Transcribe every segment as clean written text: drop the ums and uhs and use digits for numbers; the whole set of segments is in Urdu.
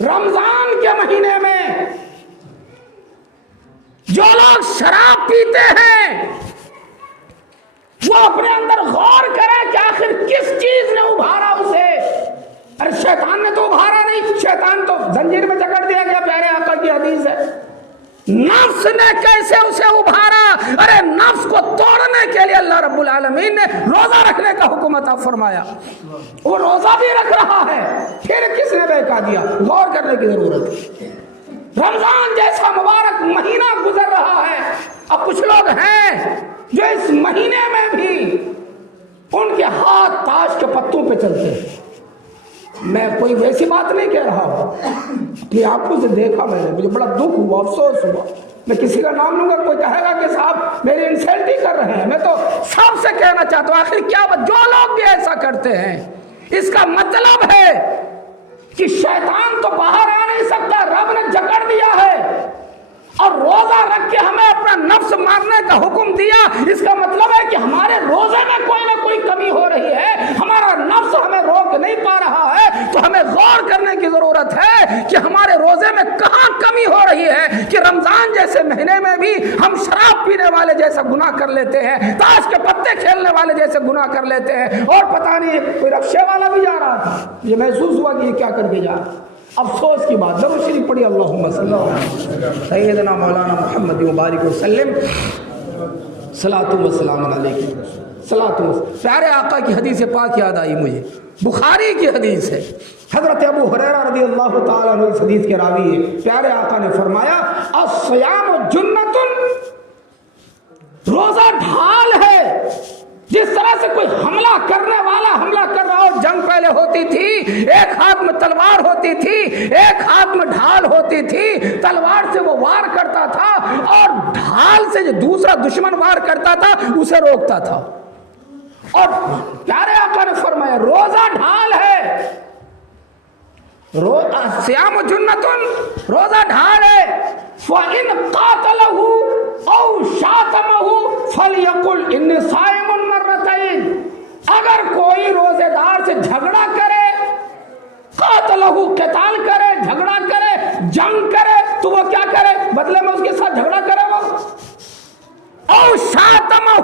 رمضان کے مہینے میں جو لوگ شراب پیتے ہیں وہ اپنے اندر غور کریں کہ آخر کس چیز نے ابھارا اسے. ارے شیطان نے تو ابھارا نہیں، شیطان تو زنجیر میں جکڑ دیا گیا، پیارے آقا کی حدیث ہے. نفس نے کیسے اسے ابھارا؟ ارے نفس کو توڑنے کے لیے اللہ رب العالمین نے روزہ رکھنے کا حکم عطا فرمایا. وہ روزہ بھی رکھ رہا ہے، پھر کس نے بہکا دیا؟ غور کرنے کی ضرورت ہے. رمضان جیسا مبارک مہینہ گزر رہا ہے، اب کچھ لوگ ہیں جو اس مہینے میں بھی ان کے ہاتھ تاش کے پتوں پہ چلتے ہیں. میں کوئی ویسی بات نہیں کہہ رہا ہوں، اپنی آنکھوں سے دیکھا میں نے، مجھے بڑا دکھ ہوا، افسوس ہوا. میں کسی کا نام لوں گا، کوئی کہے گا کہ صاحب میری انسلٹ ہی کر رہے ہیں. میں تو سب سے کہنا چاہتا ہوں آخر کیا جو لوگ بھی ایسا کرتے ہیں اس کا مطلب ہے کہ شیطان تو باہر آ نہیں سکتا، رب نے جکڑ دیا ہے. اور روزہ رکھ کے ہمیں اپنا نفس مارنے کا حکم دیا، اس کا مطلب ہے کہ ہمارے روزے میں کوئی نہ کوئی کمی ہو رہی ہے. ہمارا نفس ہمیں روک نہیں پا رہا ہے، تو ہمیں غور کرنے کی ضرورت ہے کہ ہمارے روزے میں کہاں کمی ہو رہی ہے کہ رمضان جیسے مہینے میں بھی ہم شراب پینے والے جیسا گناہ کر لیتے ہیں، تاش کے پتے کھیلنے والے جیسے گناہ کر لیتے ہیں. اور پتہ نہیں کوئی رکشے والا بھی جا رہا تھا، یہ محسوس ہوا کہ یہ کیا کر کے جا رہا. افسوس کی بات. درود شریف پڑھی اللہم صلی اللہ علیہ سیدنا مولانا محمد مبارک وسلم صلاۃ و سلام علیکم. صلاۃ و پیارے آقا کی حدیث پاک یاد آئی مجھے، بخاری کی حدیث ہے. حضرت ابو ہریرہ رضی اللہ تعالیٰ عنہ اس حدیث کے راوی ہے. پیارے آقا نے فرمایا الصیام جنۃ، روزہ ڈھال ہے. جس طرح سے کوئی حملہ کرنے والا حملہ کر رہا ہو، جنگ پہلے ہوتی تھی، ایک ہاتھ میں تلوار ہوتی تھی، ایک ہاتھ میں ڈھال ہوتی تھی. تلوار سے وہ وار کرتا تھا اور ڈھال سے جو دوسرا دشمن وار کرتا تھا اسے روکتا تھا. اور پیارے آقا نے فرمایا روزہ ڈھال ہے. سیام جنۃ، روزہ ڈھال ہے. فَإِنْ قَاتَلَهُ أَوْ شَاتَمَهُ فَلْيَقُلْ إِنِّي صَائِمٌ مرتين. اگر کوئی روزے دار سے جھگڑا کرے، قاتلہ قتال کرے، جھگڑا کرے، جنگ کرے، تو وہ کیا کرے؟ بدلے میں اس کے ساتھ جھگڑا کرے وہ. او شاتمہ،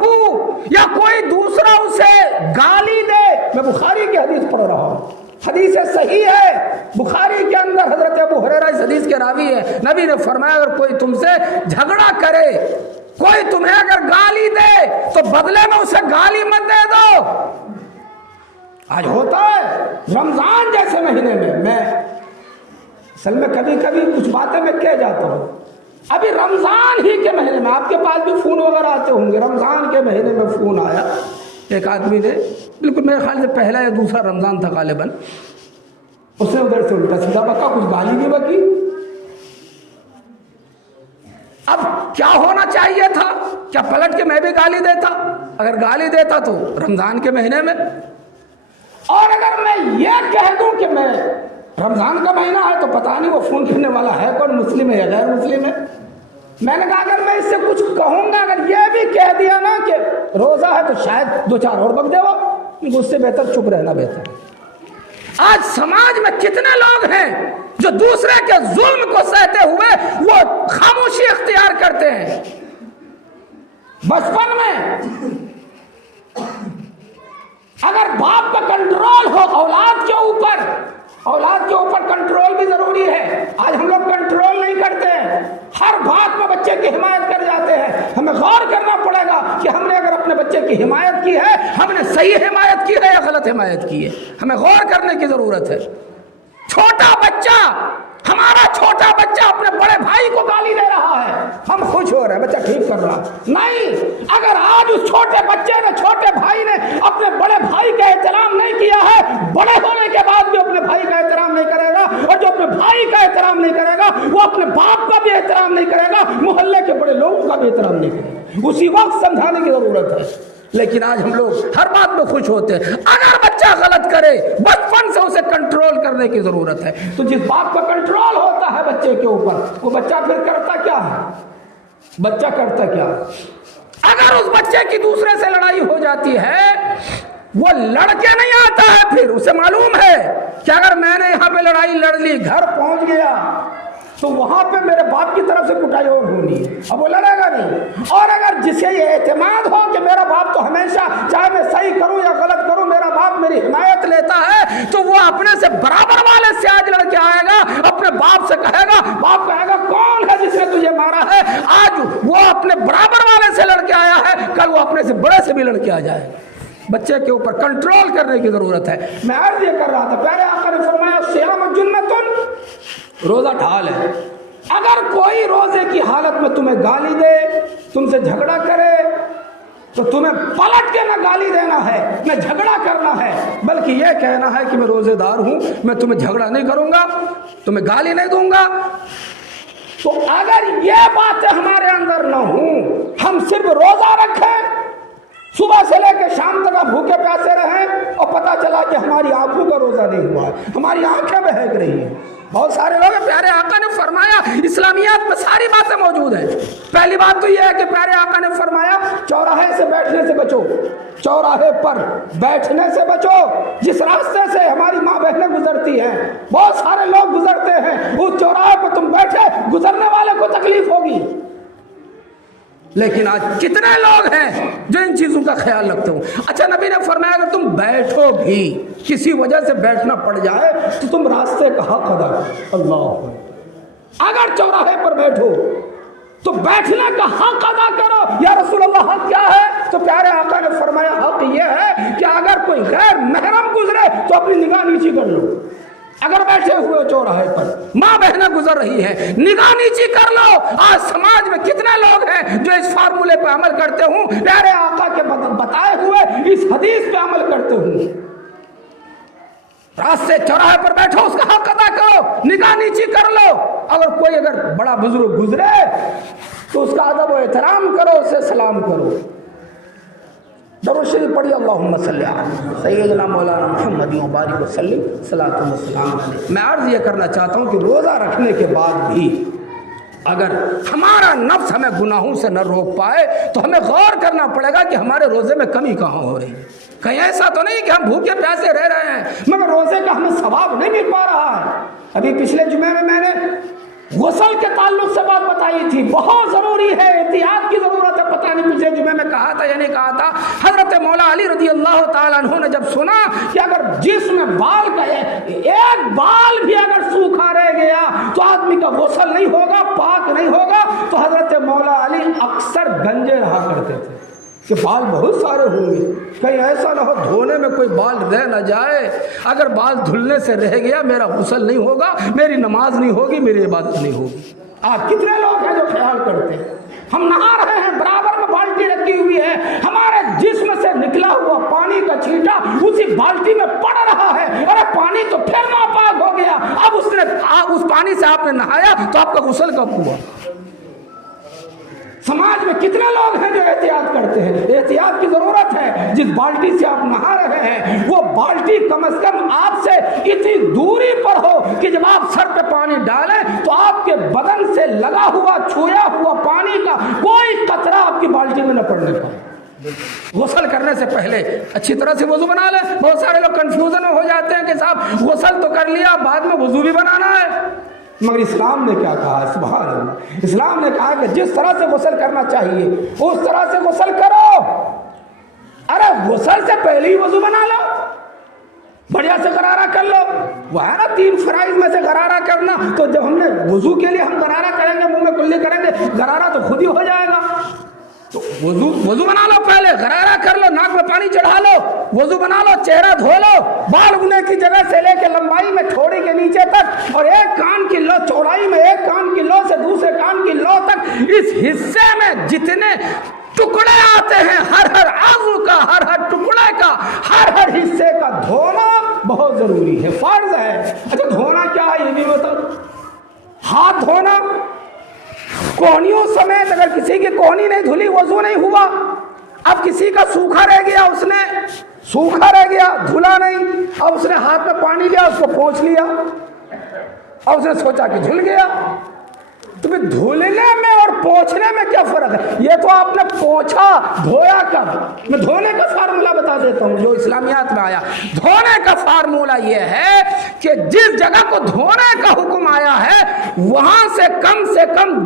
یا کوئی دوسرا اسے گالی دے. میں بخاری کی حدیث پڑھ رہا ہوں، حدیث صحیح ہے، بخاری کے اندر حضرت ابو ہریرہ اس حدیث کے راوی ہے. نبی نے فرمایا اگر کوئی تم سے جھگڑا کرے، کوئی تمہیں اگر گالی دے تو بدلے میں اسے گالی مت دے دو. آج ہوتا ہے رمضان جیسے مہینے میں اصل میں کبھی کبھی کچھ باتیں میں کہہ جاتا ہوں. ابھی رمضان ہی کے مہینے میں آپ کے پاس بھی فون وغیرہ آتے ہوں گے. رمضان کے مہینے میں فون آیا ایک آدمی نے، بالکل میرے خیال سے پہلا یا دوسرا رمضان تھا غالباً، اس نے ادھر سے الٹا سیدھا بکا، کچھ گالی بھی بکی. اب کیا ہونا چاہیے تھا؟ کیا پلٹ کے میں بھی گالی دیتا؟ اگر گالی دیتا تو رمضان کے مہینے میں، اور اگر میں یہ کہہ دوں کہ میں رمضان کا مہینہ ہے تو پتہ نہیں وہ فون کرنے والا ہے کون، مسلم ہے یا غیر مسلم ہے. میں نے کہا اگر میں اس سے کچھ کہوں گا، اگر یہ بھی کہہ دیا نا کہ روزہ ہے تو شاید دو چار اور بک دے وہ، اس سے بہتر چپ رہنا بہتر. آج سماج میں کتنے لوگ ہیں جو دوسرے کے ظلم کو سہتے ہوئے وہ خاموشی اختیار کرتے ہیں. بچپن میں اگر باپ کا کنٹرول ہو اولاد کے اوپر کنٹرول بھی ضروری ہے. آج ہم لوگ کنٹرول نہیں کرتے ہیں، ہر بات میں بچے کی حمایت کر جاتے ہیں. ہمیں غور کرنا پڑے گا کہ ہم نے اگر اپنے بچے کی حمایت کی ہے، ہم نے صحیح حمایت کی ہے یا غلط حمایت کی ہے. ہمیں غور کرنے کی ضرورت ہے. چھوٹا بچہ، ہمارا چھوٹا بچہ اپنے بڑے بھائی کو گالی دے رہا ہے، ہم خوش ہو رہے ہیں بچہ ٹھیک کر رہا. نہیں، اگر آج اس چھوٹے بچے نے، چھوٹے بھائی نے اپنے بڑے بھائی کا احترام نہیں کیا ہے، بڑے ہونے کے بعد بھی اپنے بھائی کا احترام نہیں کرے گا. اور جو اپنے بھائی کا احترام نہیں کرے گا وہ اپنے باپ کا بھی احترام نہیں کرے گا، محلے کے بڑے لوگوں کا بھی احترام نہیں کرے گا. اسی وقت سمجھانے کی ضرورت ہے. لیکن آج ہم لوگ ہر بات میں خوش ہوتے ہیں. اگر بچہ غلط کرے بچپن سے اسے کنٹرول کرنے کی ضرورت ہے. تو جس باپ کا کنٹرول ہوتا ہے بچے کے اوپر، وہ بچہ پھر کرتا کیا ہے؟ بچہ کرتا کیا؟ اگر اس بچے کی دوسرے سے لڑائی ہو جاتی ہے وہ لڑ کے نہیں آتا ہے، پھر اسے معلوم ہے کہ اگر میں نے یہاں پہ لڑائی لڑ لی، گھر پہنچ گیا تو وہاں پہ میرے باپ کی طرف سے کٹائی اور ہونی ہے، اب وہ لڑے گا نہیں۔ اور اگر جسے یہ اعتماد ہو کہ میرا باپ تو ہمیشہ چاہے میں صحیح کروں یا غلط کروں میرا باپ میری حمایت لیتا ہے، تو وہ اپنے سے برابر والے سے آج لڑ کے آئے گا، اپنے باپ سے کہے گا، باپ کہے گا کون ہے جس نے تجھے مارا ہے؟ آج وہ اپنے برابر والے سے لڑ کے آیا ہے، کل وہ اپنے سے بڑے سے بھی لڑ کے آ جائے گا۔ بچے کے اوپر کنٹرول کرنے کی ضرورت ہے۔ میں عرض یہ کر رہا تھا، پیارے آقا نے فرمایا صیام جنتن، روزہ ڈھال ہے۔ اگر کوئی روزے کی حالت میں تمہیں گالی دے، تم سے جھگڑا کرے، تو تمہیں پلٹ کے نہ گالی دینا ہے نہ جھگڑا کرنا ہے، بلکہ یہ کہنا ہے کہ میں روزے دار ہوں، میں تمہیں جھگڑا نہیں کروں گا، تمہیں گالی نہیں دوں گا۔ تو اگر یہ باتیں ہمارے اندر نہ ہوں، ہم صرف روزہ رکھیں، صبح سے لے کے شام تک بھوکے پیاسے رہیں، اور پتہ چلا کہ ہماری آنکھوں کا روزہ نہیں ہوا ہے، ہماری آنکھیں بہک رہی ہیں۔ بہت سارے لوگ، پیارے آقا نے فرمایا اسلامیات میں ساری باتیں موجود ہیں۔ پہلی بات تو یہ ہے کہ پیارے آقا نے فرمایا چوراہے سے بیٹھنے سے بچو، چوراہے پر بیٹھنے سے بچو۔ جس راستے سے ہماری ماں بہنیں گزرتی ہیں، بہت سارے لوگ گزرتے ہیں، اس چوراہے پر تم بیٹھے، گزرنے والے کو تکلیف ہوگی۔ لیکن آج کتنے لوگ ہیں جو ان چیزوں کا خیال رکھتے ہوں۔ اچھا، نبی نے فرمایا اگر تم بیٹھو بھی، کسی وجہ سے بیٹھنا پڑ جائے، تو تم راستے کا حق ادا کرو۔ اللہ، اگر چوراہے پر بیٹھو تو بیٹھنے کا حق ادا کرو۔ یا رسول اللہ حق کیا ہے؟ تو پیارے آقا نے فرمایا حق یہ ہے کہ اگر کوئی غیر محرم گزرے تو اپنی نگاہ نیچی کر لو۔ اگر بیٹھے ہوئے چوراہے پر ماں بہنیں گزر رہی ہے، نگاہ نیچی کر لو۔ آج سماج میں کتنے لوگ ہیں جو اس فارمولے پہ عمل کرتے ہوں، پیارے آقا کے بتائے ہوئے اس حدیث پہ عمل کرتے ہوں۔ راستے چوراہے پر بیٹھو، اس کا حق ادا کرو، نگاہ نیچی کر لو۔ اگر بڑا بزرگ گزرے تو اس کا ادب و احترام کرو، اسے سلام کرو۔ درود شریف پڑھی، اللہم صلی علی سیدنا مولانا محمد و بارک وسلم صلاۃ و سلام علیہ۔ میں عرض یہ کرنا چاہتا ہوں کہ روزہ رکھنے کے بعد بھی اگر ہمارا نفس ہمیں گناہوں سے نہ روک پائے تو ہمیں غور کرنا پڑے گا کہ ہمارے روزے میں کمی کہاں ہو رہی ہے۔ کہیں ایسا تو نہیں کہ ہم بھوکے پیاسے رہ رہے ہیں مگر روزے کا ہمیں ثواب نہیں مل پا رہا ہے۔ ابھی پچھلے جمعے میں نے غسل کے تعلق سے بات بتائی تھی، بہت ضروری ہے، احتیاط کی ضرورت ہے۔ پتہ نہیں پچھلے جمعے میں کہا تھا یا نہیں کہا تھا، حضرت مولا علی رضی اللہ تعالیٰ عنہ نے جب سنا کہ اگر جسم میں بال کا ایک بال بھی اگر سوکھا رہ گیا تو آدمی کا غسل نہیں ہوگا، پاک نہیں ہوگا، تو حضرت مولا علی اکثر گنجے رہا کرتے تھے کہ بال بہت سارے ہوں گے، کہیں ایسا نہ ہو دھونے میں کوئی بال رہ نہ جائے، اگر بال دھلنے سے رہ گیا میرا غسل نہیں ہوگا، میری نماز نہیں ہوگی، میری عبادت نہیں ہوگی۔ آج کتنے لوگ ہیں جو خیال کرتے ہیں ہم نہا رہے ہیں، برابر میں بالٹی رکھی ہوئی ہے، ہمارے جسم سے نکلا ہوا پانی کا چھینٹا اسی بالٹی میں پڑ رہا ہے، ارے پانی تو پھر ناپاک ہو گیا، اب اس پانی سے آپ نے نہایا تو آپ کا غسل کب ہوا؟ سماج میں کتنے لوگ ہیں جو احتیاط کرتے ہیں؟ احتیاط کی ضرورت ہے۔ جس بالٹی سے آپ نہا رہے ہیں وہ بالٹی کم از کم آپ سے اتنی دوری پر ہو کہ جب آپ سر پہ پانی ڈالیں تو آپ کے بدن سے لگا ہوا چھویا ہوا پانی کا کوئی قطرہ آپ کی بالٹی میں نہ پڑنے پائے۔ غسل کرنے سے پہلے اچھی طرح سے وضو بنا لیں۔ بہت سارے لوگ کنفیوژن میں ہو جاتے ہیں کہ صاحب غسل تو کر لیا، بعد میں وضو بھی بنانا ہے، مگر اسلام نے کیا کہا؟ سبحان اللہ، اسلام نے کہا کہ جس طرح سے غسل کرنا چاہیے اس طرح سے غسل کرو۔ ارے غسل سے پہلے ہی وضو بنا لو، بڑھیا سے غرارہ کر لو، وہ ہے نا 3 فرائض میں سے غرارہ کرنا، تو جب ہم نے وضو کے لیے ہم غرارہ کریں گے، منہ میں کلی کریں گے، غرارہ تو خود ہی ہو جائے گا۔ تو وضو بنا لو، پہلے غرارہ کر لو، ناک میں پانی چڑھا لو، وضو بنا لو، چہرہ دھو لو، بال اگنے کی جگہ سے لے کے لمبائی میں تھوڑی کے نیچے تک، اور ایک کان کی لو چوڑائی میں ایک کان کی لو سے دوسرے کان کی لو تک، اس حصے میں جتنے ٹکڑے آتے ہیں ہر عضو کا، ہر ٹکڑے کا، ہر حصے کا دھونا بہت ضروری ہے، فرض ہے۔ اچھا دھونا کیا ہے یہ بھی بتاؤ۔ ہاتھ دھونا، کوہنیوں سمیت، اگر کسی کی کوہنی نہیں دھلی وضو نہیں ہوا۔ اب کسی کا سوکھا رہ گیا، اس نے سوکھا رہ گیا دھلا نہیں، اب اس نے ہاتھ میں پانی لیا، اس کو پوچھ لیا، اب اس نے سوچا کہ دھل گیا، تو پھر دھولنے میں اور پوچھنے میں کیا فرق ہے؟ یہ تو آپ نے پوچھا، دھویا کب؟ میں دھونے کا فارمولا بتا دیتا ہوں جو اسلامیات میں آیا۔ دھونے کا فارمولا یہ ہے کہ جس جگہ کو دھونے کا حکم آیا ہے وہاں سے کم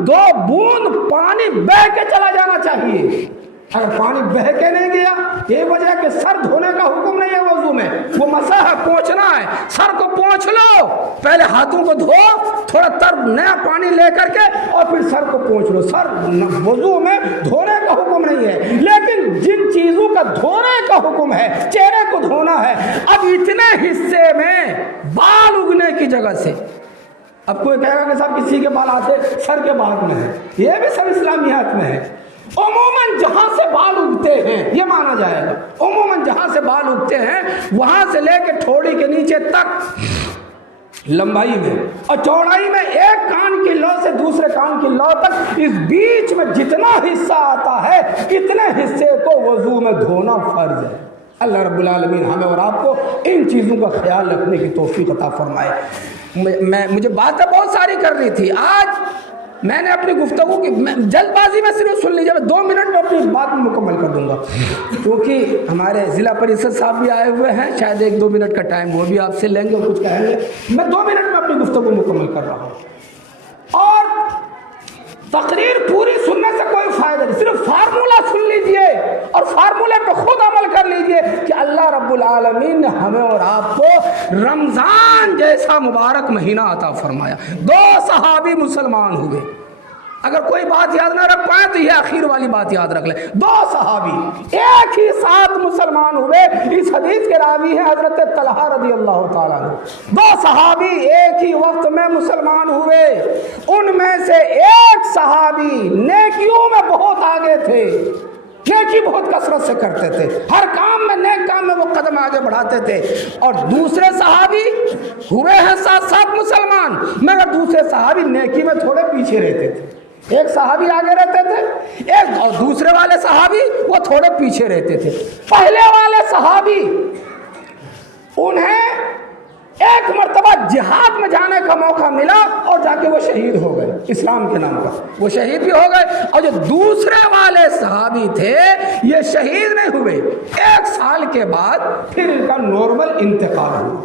2 بوند پانی بہہ کے چلا جانا چاہیے۔ اگر پانی بہہ کے نہیں گیا، یہ وجہ کہ سر دھونے کا حکم نہیں ہے وضو میں، وہ مسح ہے، پوچھنا ہے، سر کو پوچھ لو، پہلے ہاتھوں کو دھو، تھوڑا تر نیا پانی لے کر کے اور پھر سر کو پوچھ لو۔ سر وضو میں دھونے کا حکم نہیں ہے، لیکن جن چیزوں کا دھونے کا حکم ہے، چہرے کو دھونا ہے، اب اتنے حصے میں بال اگنے کی جگہ سے، اب کوئی کہے گا کہ صاحب کسی کے بال آتے سر کے بعد میں ہے، یہ بھی سب اسلامیات میں ہے۔ عموماً جہاں سے بال اگتے ہیں یہ مانا جائے گا، عموماً جہاں سے بال اگتے ہیں وہاں سے لے کے ٹھوڑی کے نیچے تک لمبائی میں اور چوڑائی میں ایک کان کی لو سے دوسرے کان کی لو تک، اس بیچ میں جتنا حصہ آتا ہے اتنے حصے کو وضو میں دھونا فرض ہے۔ اللہ رب العالمین ہمیں اور آپ کو ان چیزوں کا خیال رکھنے کی توفیق عطا فرمائے۔ مجھے باتیں بہت ساری کرنی تھی، آج میں نے اپنی گفتگو کی جلد بازی میں صرف سن لیجیے، 2 منٹ میں اپنی بات مکمل کر دوں گا، کیونکہ ہمارے ضلع پریشد صاحب بھی آئے ہوئے ہیں، شاید 1-2 منٹ کا ٹائم وہ بھی آپ سے لیں گے اور کچھ کہیں گے۔ میں 2 منٹ میں اپنی گفتگو مکمل کر رہا ہوں، اور تقریر پوری سننے سے کوئی فائدہ نہیں، صرف فارمولا سن لیجئے اور فارمولے پہ خود عمل کر لیجئے کہ اللہ رب العالمین نے ہمیں اور آپ کو رمضان جیسا مبارک مہینہ عطا فرمایا۔ 2 صحابی مسلمان ہوئے، اگر کوئی بات یاد نہ رکھ پائے تو یہ آخر والی بات یاد رکھ لیں، 2 صحابی ایک ہی ساتھ مسلمان ہوئے۔ اس حدیث کے راوی ہیں حضرت طلحہ رضی اللہ تعالیٰ عنہ۔ 2 صحابی ایک ہی وقت میں مسلمان ہوئے، ان میں سے ایک صحابی نیکیوں میں بہت آگے تھے، نیکی بہت کثرت سے کرتے تھے، ہر کام میں نیک کام میں وہ قدم آگے بڑھاتے تھے، اور دوسرے صحابی ہوئے ہیں ساتھ مسلمان مگر دوسرے صحابی نیکی میں تھوڑے پیچھے رہتے تھے۔ ایک صحابی آگے رہتے تھے، ایک اور دوسرے والے صحابی وہ تھوڑے پیچھے رہتے تھے۔ پہلے والے صحابی انہیں ایک مرتبہ جہاد میں جانے کا موقع ملا اور جا کے وہ شہید ہو گئے، اسلام کے نام پر وہ شہید بھی ہو گئے، اور جو دوسرے والے صحابی تھے یہ شہید نہیں ہوئے، 1 سال کے بعد پھر ان کا نارمل انتقال ہوا۔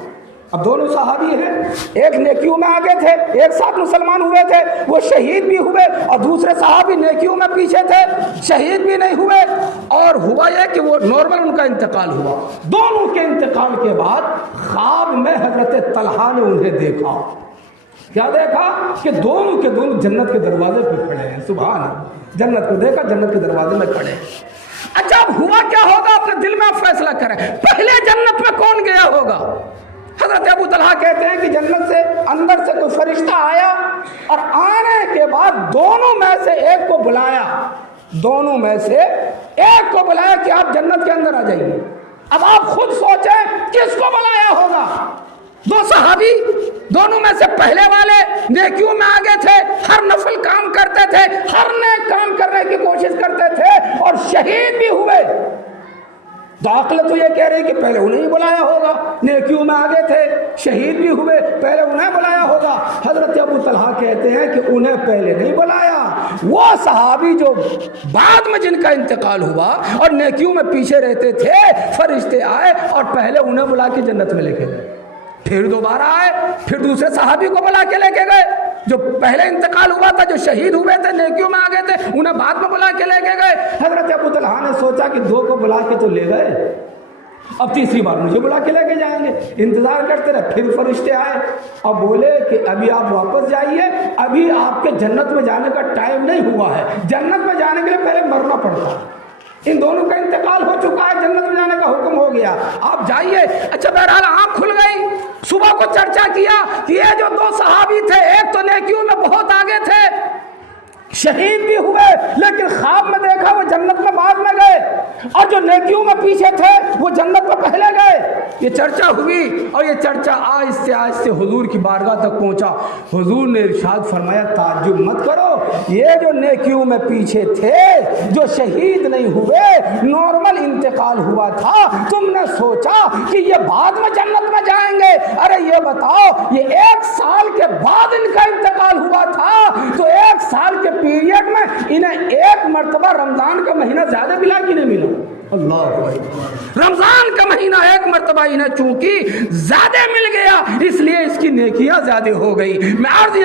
اب دونوں صحابی ہیں، ایک نیکیوں میں آگے تھے، ایک ساتھ مسلمان ہوئے تھے، وہ شہید بھی ہوئے، اور دوسرے صحابی نیکیوں میں پیچھے تھے، شہید بھی نہیں ہوئے، اور ہوا یہ کہ وہ نارمل ان کا انتقال ہوا۔ دونوں کے انتقال کے بعد خواب میں حضرت طلحہ نے انہیں دیکھا۔ کیا دیکھا؟ کہ دونوں کے دونوں جنت کے دروازے پہ کھڑے ہیں، سبحان اللہ، جنت کو دیکھا، جنت کے دروازے میں کھڑے۔ اچھا اب ہوا کیا ہوگا اپنے دل میں آپ فیصلہ کریں، پہلے جنت میں کون گیا ہوگا؟ حضرت ابو طلحہ کہتے ہیں کہ جنت سے اندر سے کوئی فرشتہ آیا اور آنے کے بعد دونوں میں سے ایک کو بلایا، دونوں میں سے ایک کو بلایا کہ آپ جنت کے اندر آ جائیے۔ اب آپ خود سوچیں کس کو بلایا ہوگا؟ 2 صحابی، دونوں میں سے پہلے والے نیکیوں میں آگے تھے، ہر نفل کام کرتے تھے، ہر نیک کام کرنے کی کوشش کرتے تھے اور شہید بھی ہوئے۔ عقل تو یہ کہہ رہی کہ پہلے انہیں ہی بلایا ہوگا، نیکیوں میں آگے تھے، شہید بھی ہوئے، پہلے انہیں بلایا ہوگا۔ حضرت ابو طلحہ کہتے ہیں کہ انہیں پہلے نہیں بلایا، وہ صحابی جو بعد میں جن کا انتقال ہوا اور نیکیوں میں پیچھے رہتے تھے، فرشتے آئے اور پہلے انہیں بلا کے جنت میں لے کے گئے، پھر دوبارہ آئے، پھر دوسرے صحابی کو بلا کے لے کے گئے، جو پہلے انتقال ہوا تھا، جو شہید ہوئے تھے، نیکیوں میں آگے تھے، انہیں بعد میں بلا کے لے کے گئے۔ حضرت ابو طلحہ نے سوچا کہ 2 کو بلا کے تو لے گئے، اب تیسری بار مجھے بلا کے لے کے جائیں گے۔ انتظار کرتے رہے، پھر فرشتے آئے اور بولے کہ ابھی آپ واپس جائیے، ابھی آپ کے جنت میں جانے کا ٹائم نہیں ہوا ہے، جنت میں جانے کے لیے پہلے مرنا پڑتا ہے۔ ان دونوں کا انتقال ہو چکا ہے، جنت میں جانے کا حکم ہو گیا، آپ جائیے۔ اچھا بہرحال آنکھ کھل گئی، صبح کو چرچا کیا کہ یہ جو 2 صحابی تھے، ایک تو نیکیوں میں بہت آگے تھے، شہید بھی ہوئے، لیکن خواب میں دیکھا وہ جنت میں بعد میں گئے، اور جو نیکیوں میں پیچھے تھے وہ جنت میں پہلے گئے۔ یہ چرچا ہوئی اور یہ چرچا آہستہ آہستہ حضور کی بارگاہ تک پہنچا۔ حضور نے ارشاد فرمایا تعجب مت کرو، یہ جو نیکیوں میں پیچھے تھے، جو شہید نہیں ہوئے، نارمل انتقال ہوا تھا، تم نے سوچا کہ یہ بعد میں جنت میں جائیں گے، ارے یہ بتاؤ یہ 1 سال کے بعد ان کا انتقال ہوا تھا، تو 1 سال کے پیریڈ میں انہیں ایک مرتبہ رمضان کا مہینہ زیادہ ملا کہ نہیں ملا؟ اللہ، رمضان کا مہینہ ایک مرتبہ انہیں چونکہ زیادہ مل گیا، اس لیے اس کی نیکیاں زیادہ ہو گئی۔ میں عرض